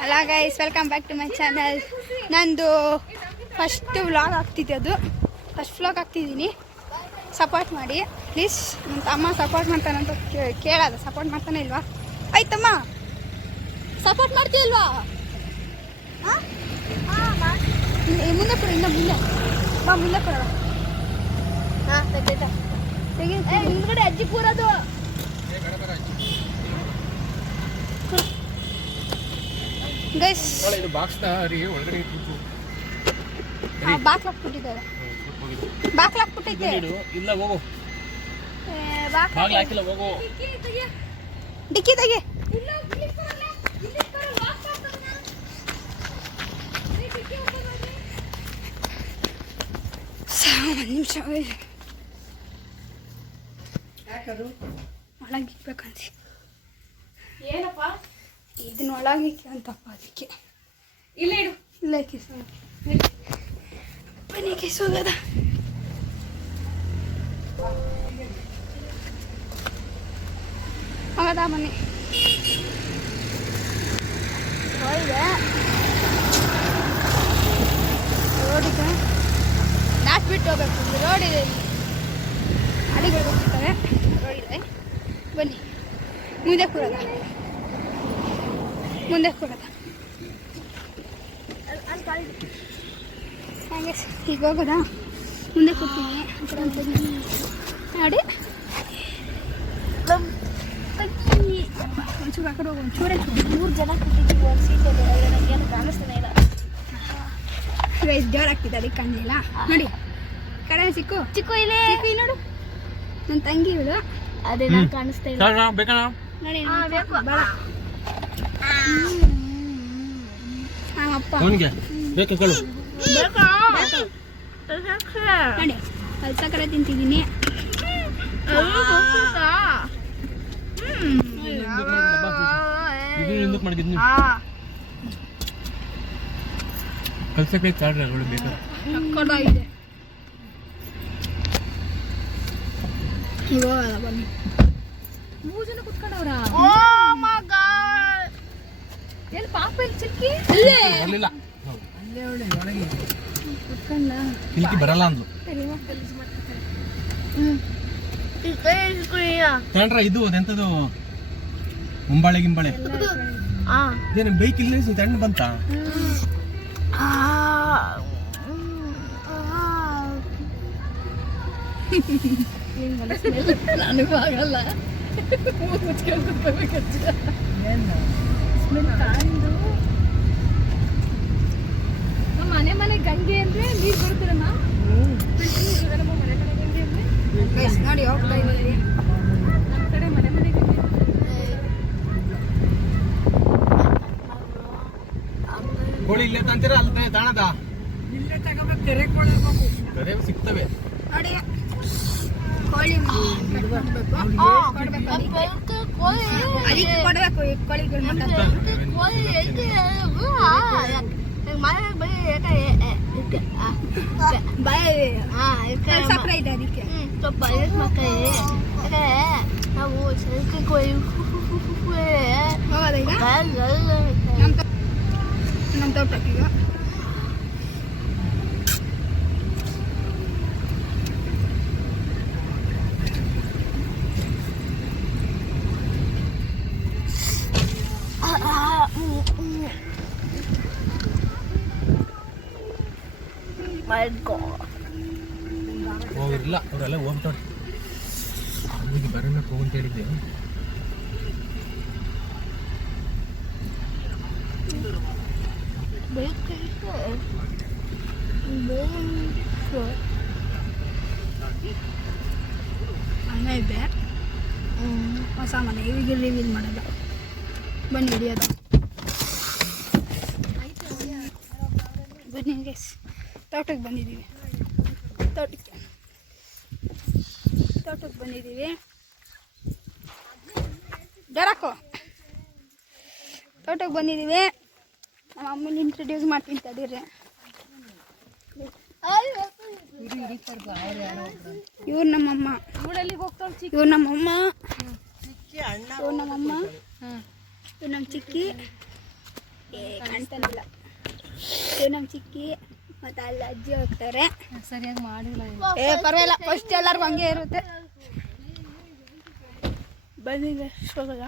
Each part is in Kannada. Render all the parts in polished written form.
Hello guys, welcome back to my channel. ನಂದು ಫಸ್ಟ್ ವ್ಲಾಗ್ ಆಗ್ತಿದೆ, ಅದು ಫಸ್ಟ್ ವ್ಲಾಗ್ ಆಗ್ತಿದ್ದೀನಿ. ಸಪೋರ್ಟ್ ಮಾಡಿ ಪ್ಲೀಸ್. ನನ್ನ ತಮ್ಮ ಸಪೋರ್ಟ್ ಮಾಡ್ತಾನಂತ ಕೇಳೋದು, ಸಪೋರ್ಟ್ ಮಾಡ್ತಾನೆ ಇಲ್ವಾ? ಆಯ್ತಮ್ಮ, ಸಪೋರ್ಟ್ ಮಾಡ್ತೀಯಲ್ವಾ? ಹಾಂ, ಮುಂದೆ ಕೊಡು, ಇನ್ನು ಮುಂದೆ ಬಾ, ಮುಂದೆ ಕೊಡೋಣ. ಹಾಂ, ತೆಗಿ ಹಿಂದ್ಗಡೆ ಅಜ್ಜಿ ಕೂರೋದು. ಗೈಸ್, ಬಾಕ್ಲಾಕ್ಬಿಟ್ಟಿದ್ದಾರೆ, ಬಾಕ್ಲಾಕ್ಬಿಟ್ಟಿದ್ದೆ. ಇಲ್ಲ ಹೋಗು, ಹಾಕಿಲ್ಲ ಹೋಗು. ಡಿಕ್ಕಿ ತೆಗಿ. ಒಂದು ನಿಮಿಷ ಒಳಗಿಕ್ಬೇಕಂತ. ಏನಪ್ಪ ಇದನ್ನ ಒಳಗಿಕ್ಕೆ ಅಂತಪ್ಪ, ಅದಕ್ಕೆ ಇಲ್ಲ ಇಡು. ಇಲ್ಲ ಕಿಸ್ ಬನ್ನಿ, ಕಿಸ್ ಹೋಗದ. ಹೋಗದ ಬನ್ನಿ. ಹೋಗಿದೆ ರೋಡಿಗೆ ನಾಟ್ ಬಿಟ್ಟು ಹೋಗ್ಬೇಕು. ರೋಡ್ ಇದೆ, ಗಾಡಿಗಳು ಬರ್ತಿರ್ತವೆ, ರೋಡ್ ಇದೆ. ಬನ್ನಿ, ಮುಂದೆ ಕೂರದ, ಮುಂದೆ ಕೂರದ. ಹಾಗೆ ಈಗ ಹೋಗೋದಾ? ಮುಂದೆ ಕೂರ್ತೀನಿ ನೋಡಿ. ಒಂಚೂರು ಆ ಕಡೆ ಹೋಗಿ, ಒಂಚೂರೇ 3 ಜನ ಕೂತಿದ್ದೀವಿ ಒಂದು ಸೀಟಲ್ಲಿ. ನನಗೇನು ಕಾಣಿಸ್ತಾನೆ ಇಲ್ಲ. ಜೋರ್ ಆಗ್ತಿದೆ, ಅದಕ್ಕೆ ಕಾಣಲಿಲ್ಲ ನೋಡಿ. ಕಡೆ ಚಿಕ್ಕು ಚಿಕ್ಕು ಇಲ್ಲಿ ನೋಡು, ನನ್ನ ತಂಗಿ ಇವಳು. ಅದೇ ನಾನು ಕಾಣಿಸ್ತಾ ಇಲ್ಲ ನೋಡಿ. ಬೇಕು ಬರ ಅಪ್ಪ ನೋಡಿ, ಕಲ್ಸಕರೆ ತಿಂತಿದ್ದೀನಿ. ಕಲ್ಸಕ್ಕೆ ಬೇಕಾ? ಕೊಡಾಗಿದೆ ಇವಾಗ. ಬನ್ನಿ, 3 ಜನ ಕುತ್ಕೊಂಡವ್ರ. ಏನು ಪಾಪ ಇಲ್ಲಿ ಚಿಕ್ಕಿ ಬರಲಿಲ್ಲ, ಕುತ್ಕೊಂಡ ಕಿಲ್ಕಿ ಬರಲ್ಲ ಅಂದ್ಲು. ಕಂಡ್ರ ಇದು ಅದೆಂತದು ಮುಂಬಾಳೆ ಗಿಂಬಾಳೆ ಏನು ಬೈಕ್ ಇಲ್ಲ ತಣ್ಣ ಬಂತ. ನನಗೂ ಆಗಲ್ಲ, ಮುಚ್ಕೊಂಡು ಮನೆ ಮನೆ ಗಂಗೆ ಅಂದ್ರೆ ನೀರು ಬರುತ್ತಲ್ಲ. ನೋಡಿ ಹೋಗ್ತಾ ಇದ್ದೀವಿ. ನಮ್ಮ ಕಡೆ ಮನೆ ಮನೆ ಗಂಗೆ ಕೋಳಿ ಇಲ್ಲೇ ತಂತೀರ ಅಲ್ದೇ ತಾಣದ ಇಲ್ಲೇ ತಗೋಬೇಕು. ಕರೆ ಸಿಗ್ತವೆ ನೋಡಿ. ಕೋಳಿ ಅದಕ್ಕೆ ಕೊಡಬೇಕು. ಈ ಕೋಳಿಗಳು ಸಪ್ರ ಇದೆ, ಅದಕ್ಕೆ ನಾವು ಹೋಗೋದ ಈಗ ನಮ್ಮ ತೋಟಕ್ಕೆ. ಈಗ ಹೋಗಿರಲಿಲ್ಲ, ಅವರೆಲ್ಲ ಹೋಗ್ತಾರೆ. ಅವರಿಗೆ ಬರಬೇಕು ಅಂತ ಹೇಳಿದ್ದೆ. ಹಂಗೆ ಇದೆ ಹೊಸ ಮನೆ. ಈಗ ರಿವೀಲ್ ಮಾಡಲ್ಲ, ಬನ್ನಿ ಹಿಡಿಯೋದು. ಬನ್ನಿ ಗೈಸ್, ತೋಟಕ್ಕೆ ಬಂದಿದ್ದೀವಿ. ತೋಟಕ್ಕೆ ಬಂದಿದ್ದೀವಿ. ಡರಾಕೋ ತೋಟಕ್ಕೆ ಬಂದಿದ್ದೀವಿ. ನಮ್ಮ ಅಮ್ಮನ ಇಂಟ್ರೊಡ್ಯೂಸ್ ಮಾಡ್ತೀನಿ ತಡೀರಿ. ಇವ್ರು ನಮ್ಮಮ್ಮ, ಇವ್ರು ನಮ್ಮಮ್ಮ, ಇವ್ರು ನಮ್ಮಮ್ಮ, ಇವ್ರು ನಮ್ಮ ಚಿಕ್ಕಿ. ಕಾಣ್ತಾನಿಲ್ಲ. ಇದು ನಮ್ಮ ಚಿಕ್ಕಿ ಮತ್ತು ಅಲ್ಲಿ ಅಜ್ಜಿ ಹೋಗ್ತಾರೆ. ಸರಿಯಾಗಿ ಮಾಡಿಲ್ಲ. ಪರವಾಗಿಲ್ಲ, ಫಸ್ಟ್ ಎಲ್ಲರಿಗೂ ಹಂಗೆ ಇರುತ್ತೆ. ಬನ್ನಿ ಹೋಗಲ್ಲ.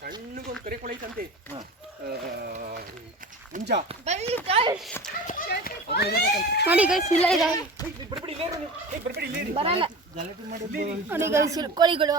ಸಣ್ಣಗೊಂದು ಕರೆ ಕೊಳೈತಂತೆ ಮುಂಜ ನೋಡಿ ಗೈಸ್, ಇಲ್ಲ ಇದೆ ಬರಲ್ಲ. ನೋಡಿ ಗೈಸ್, ಕೋಳಿಗಳು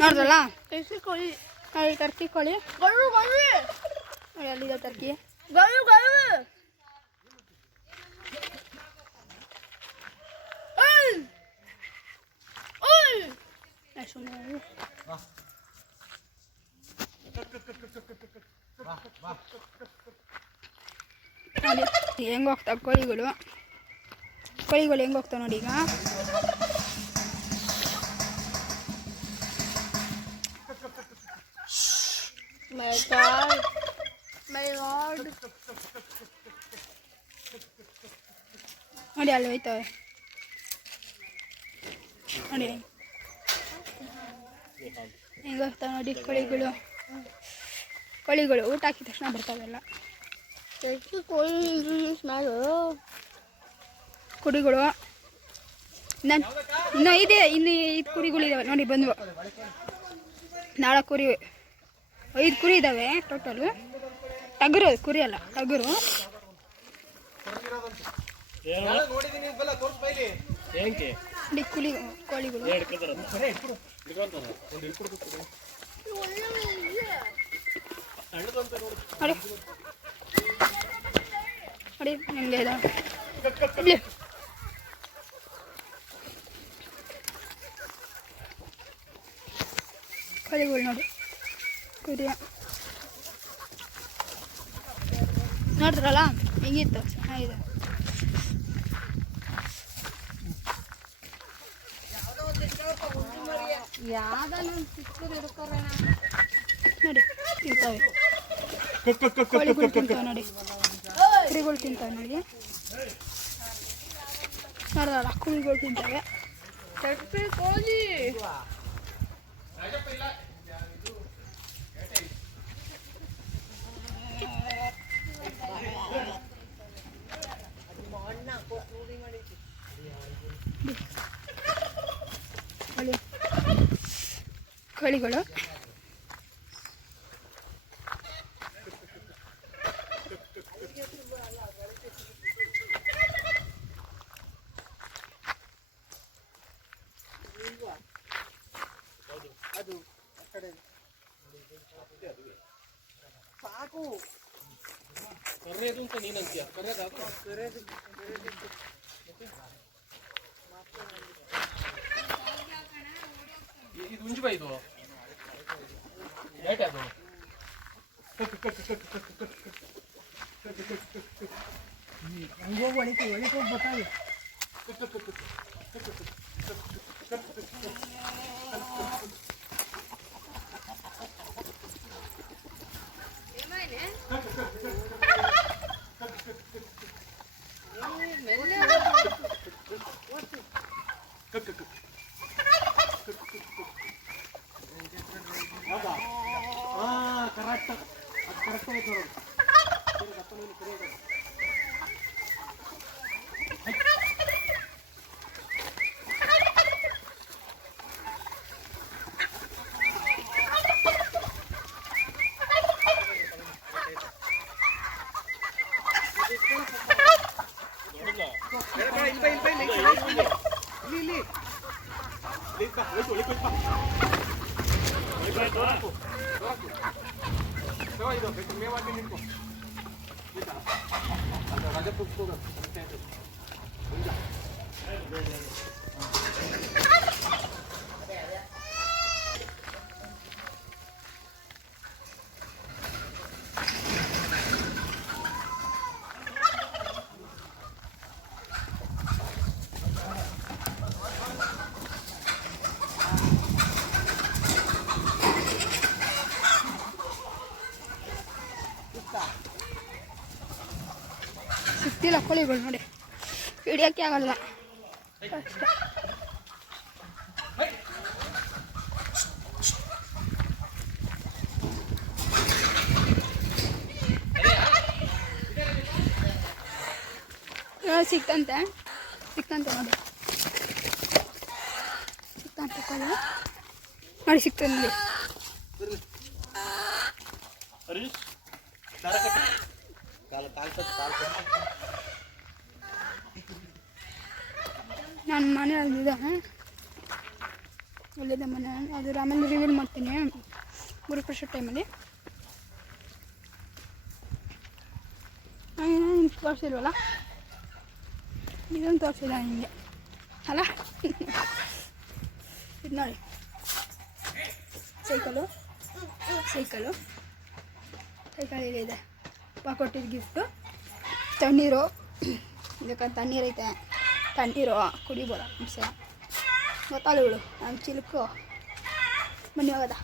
ನೋಡಿದ್ರಲ್ಲ, ಕೋಳಿ ನೋಡಿ, ಟರ್ಕಿ ಕೋಳಿ ನೋಡಿ, ಅಲ್ಲಿದೆ ಟರ್ಕಿ. ನೋಡಿ ಹೆಂಗೆ ಹೋಗ್ತಾವೆ ಕೋಳಿಗಳು ಹೆಂಗೆ ಹೋಗ್ತಾವೆ ನೋಡಿ. ಈಗ ನೋಡಿ ಅಲ್ಲಿ ಹೋಯ್ತವೆ ನೋಡಿ, ಹೆಂಗೆ ಹೋಗ್ತಾವೆ ನೋಡಿ ಕೋಳಿಗಳು ಊಟ ಹಾಕಿದ ತಕ್ಷಣ ಬರ್ತಾವೆಲ್ಲ ಕುರಿಗಳು. ಇನ್ನೂ ಇದೆ, ಇನ್ನು 5 ಕುರಿಗಳಿದ್ದಾವೆ ನೋಡಿ, ಬಂದ್ವು 4 ಕುರಿ, 5 ಕುರಿ ಇದ್ದಾವೆ ಟೋಟಲು. ಟಗರು ಕುರಿ ಅಲ್ಲ, ಟಗರು. ಕೋಳಿಗಳು ನೋಡಿ ಹೆಂಗೆ ಇದಾವೆ. ಕೋಳಿಗಳು ನೋಡಿ, ಕುರಿಯ ನೋಡಿದ್ರಲ್ಲ ಹೆಂಗಿತ್ತು, ಚೆನ್ನಾಗಿದೆ. ನೋಡಿ ತಿಂತಾವೆ ಕೋಳಿಗಳು, ತಿಂತಾವೆ ನೋಡಿ, ಕುರಿಗಳು ತಿಂತಾವೆ ನೋಡಿ, ನೋಡಿದ್ರಲ್ಲ ಕುರಿಗಳು ತಿಂತಾವೆ. ಕೋಳಿ ಕೋಳಿಗಳು ಸಾಕು ಕರ್ರೆದು ಅಂತ ನೀನಂತೀಯ. ಕರ್ರೆದು ಇದು ಮುಂಜಿ ಇದು ಏಟೆ ಅದು ಒಳಿತು ಬತ್ತಾವೆ. ಕರೆಕ್ಟ್ ಕರೆಕ್ಟ್ ಸಿಕ್ತಿಲ್ಲ ಕೋಳಿಗಳು ನೋಡಿ, ಹಿಡಿಯೋಕ್ಕೆ ಆಗಲ್ಲ. ಸಿಕ್ತಂತೆ ನೋಡಿ, ಸಿಕ್ತಂತೆ ಕೋಳಿ ನೋಡಿ, ಸಿಕ್ತದೆ ನೋಡಿ. ನನ್ನ ಮನೆ ಅಲ್ಲಿದೆ, ಅಲ್ಲಿದೆ ಮನೆ. ಅದು ಆಮೇಲೆ ರಿವೀಲ್ ಮಾಡ್ತೀನಿ ಗುರುಪ್ರಸಾದ್ ಟೈಮಲ್ಲಿ. ನಿಮ್ಗೆ ತೋರಿಸಿಲ್ವಲ್ಲ, ಇದನ್ನು ತೋರಿಸಿಲ್ಲ ನಿಮಗೆ ಅಲ್ಲ. ಇದು ನೋಡಿ, ಸೈಕಲ್ ಇಲ್ಲಿದೆ. ಅಪ್ಪ ಕೊಟ್ಟಿದ್ದು ಗಿಫ್ಟು. ತಣ್ಣೀರು, ಇದಕ್ಕೆ ತಣ್ಣೀರೈತೆ, ತಣ್ಣೀರು ಕುಡಿಬೋದ ಹಿಂಸೆ ಗೊತ್ತಲ್ಲ ಇವಳು ನಮ್ಮ ಚಿಲುಕು. ಬನ್ನಿ ಹೋಗದ.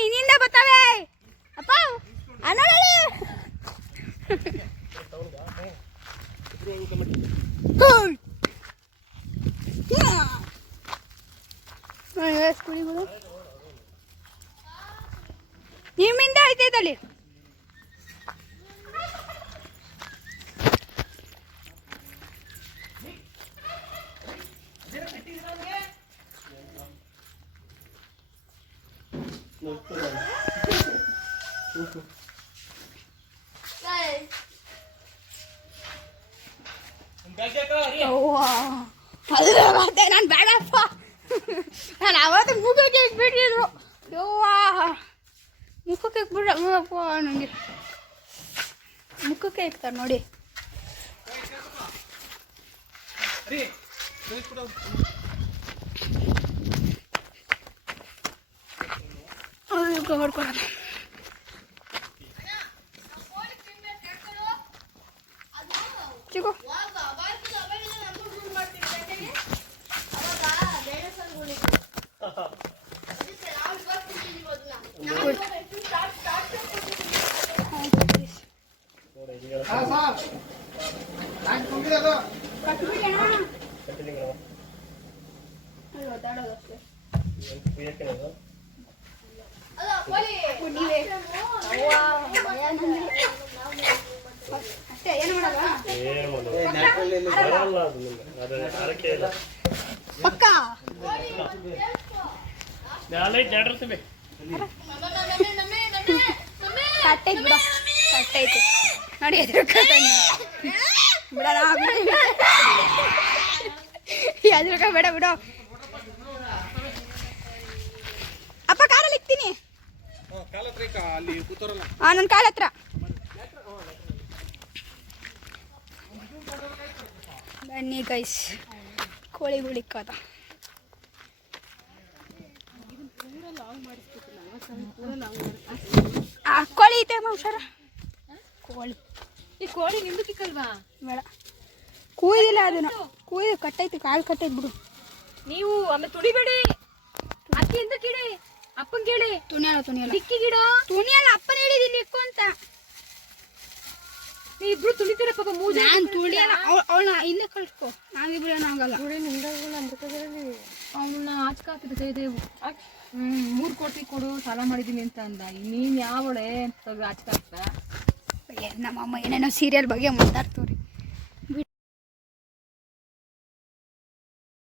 ನಿನ್ನಿಂದ ಬರ್ತಾವೆ ಅಪ್ಪ ಅನ್ನೋಳಲ್ಲಿ. ಕುಡಿಬೋದು, ನಿಮ್ಮಿಂದ ಐತೈತಲ್ಲಿ. ನಾನು ಬೇಡಪ್ಪ, ನಾನು ಅವತ್ತು ಮುಖಕ್ಕೆ ಇಕ್ಬಿಟ್ಟಿದ್ರು. ಯವ್ವಾ ಮುಖಕ್ಕೆ ಇಕ್ಬಿಡಪ್ಪ, ನನಗೆ ಮುಖಕ್ಕೆ ಇಕ್ತಾರೆ ನೋಡಿ. ಹೊಡ್ಕೊಳ್ಳೋಣ. ಚಿಕ್ಕು ಅಷ್ಟೇ, ಏನು ಮಾಡಲ್ಲ ಪಕ್ಕ. ಕಟ್ಟೈತೆ ಬಿಡ, ಕಟ್ಟೈತೆ ನೋಡಿ. ಬಿಡ ಎದ್ರಕ ಬೇಡ ಬಿಡು. ಅಪ್ಪ ಕಾರಲ್ಲಿ ಇಕ್ತೀನಿ. ನನ್ನ ಕಾಲ ಹತ್ರ. ಬನ್ನಿ ಗೈಸ್, ಕೋಳಿಗಳಿಕ್ಕದ. ಕೋಳಿ ಐತೆ ಹುಷಾರ. ಕೋಳಿ ಈ ಕೋಳಿ ನಿಂದು ಕಿಕ್ಕಲ್ವಾ? ಬೇಡ, ಕೂಯಿಲ್ಲ ಅದನ್ನ. ಕೂಯಿ ಕಟ್ಟೈತಿ, ಕಾಲು ಕಟ್ಟೈತಿ ಬಿಡು. ನೀವು ಆಮೇಲೆ ತುಳಿಬೇಡಿ. ಅಕ್ಕಿಯಿಂದ ಕಿಡಿ, ಅಪ್ಪನ್ ಕೇಳಿ. ತುಣಿಯಲ್ಲ ದಿಕ್ಕಿ ಗಿಡ ತುಣಿಯಲ್ಲ. ಅಪ್ಪನ ಹೇಳಿದೀನಿ ಇಕ್ಕು ಅಂತ. ನೀ ಇಬ್ರು ತುಳಿತೀರ ಪಾಪ. ನಾನು ತುಳಿಯಲ್ಲ, ಅವಳನ್ನ ಹಿಂದೆ ಕಳ್ಸ್ಕೊ. ನಾವಿಬ್ರು ಏನಾಗಲ್ಲ. ಅವನ್ನ ಆಚ್ಕಾತಿದ್ದ ಜಯದೇವು. 3 ಕೋಟಿ ಕೊಡು ಸಾಲ ಮಾಡಿದೀನಿ ಅಂತ ಅಂದ. ನೀನ್ ಯಾವಳೆ ಅಂತ ಆಚ್ಕಾತ. ನಮ್ಮಮ್ಮ ಏನೇನೋ ಸೀರಿಯಲ್ ಬಗ್ಗೆ ಮಾತಾಡ್ತವ್ರಿ.